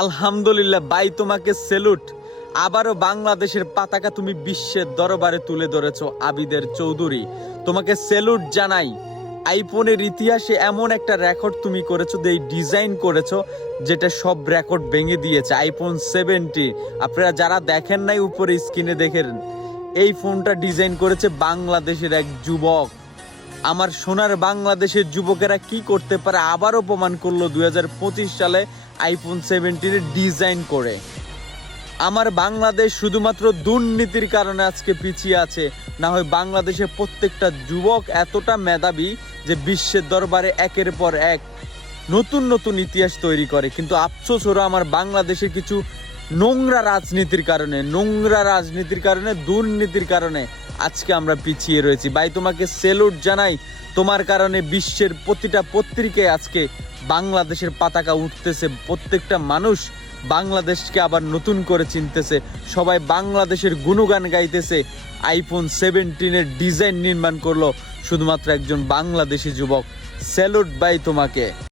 আলহামদুলিল্লাহ ভাই, তোমাকে সেলুট। আবারও বাংলাদেশের পতাকা তুমি বিশ্বের দরবারে তুলে ধরেছো আবিদের চৌধুরী, তোমাকে সেলুট জানাই। আইফোনের ইতিহাসে এমন একটা রেকর্ড তুমি করেছো, এই ডিজাইন করেছো যেটা সব রেকর্ড ভেঙে দিয়েছে। আইফোন 17, আপনারা যারা দেখেন নাই উপরে স্ক্রিনে দেখেন, এই ফোনটা ডিজাইন করেছে বাংলাদেশের এক যুবক। আমার সোনার বাংলাদেশের যুবকেরা কি করতে পারে আবারও প্রমাণ করলো 2025 সালে আইফোন 17 ডিজাইন করে। আমার বাংলাদেশ শুধুমাত্র দুর্নীতির কারণে আজকে পিছিয়ে আছে, না হয় বাংলাদেশের প্রত্যেকটা যুবক এতটা মেধাবী যে বিশ্বের দরবারে একের পর এক নতুন নতুন ইতিহাস তৈরি করে। কিন্তু আফসোস হলো আমার বাংলাদেশের কিছু নোংরা রাজনীতির কারণে দুর্নীতির কারণে আজকে আমরা পিছিয়ে রয়েছি। ভাই, তোমাকে সেলুট জানাই। তোমার কারণে বিশ্বের প্রতিটা পত্রিকায় আজকে বাংলাদেশের পতাকা উঠতেছে, প্রত্যেকটা মানুষ বাংলাদেশকে আবার নতুন করে চিনতেছে, সবাই বাংলাদেশের গুণগান গাইতেছে। আইফোন 17 ডিজাইন নির্মাণ করলো শুধুমাত্র একজন বাংলাদেশি যুবক। স্যালুট ভাই তোমাকে।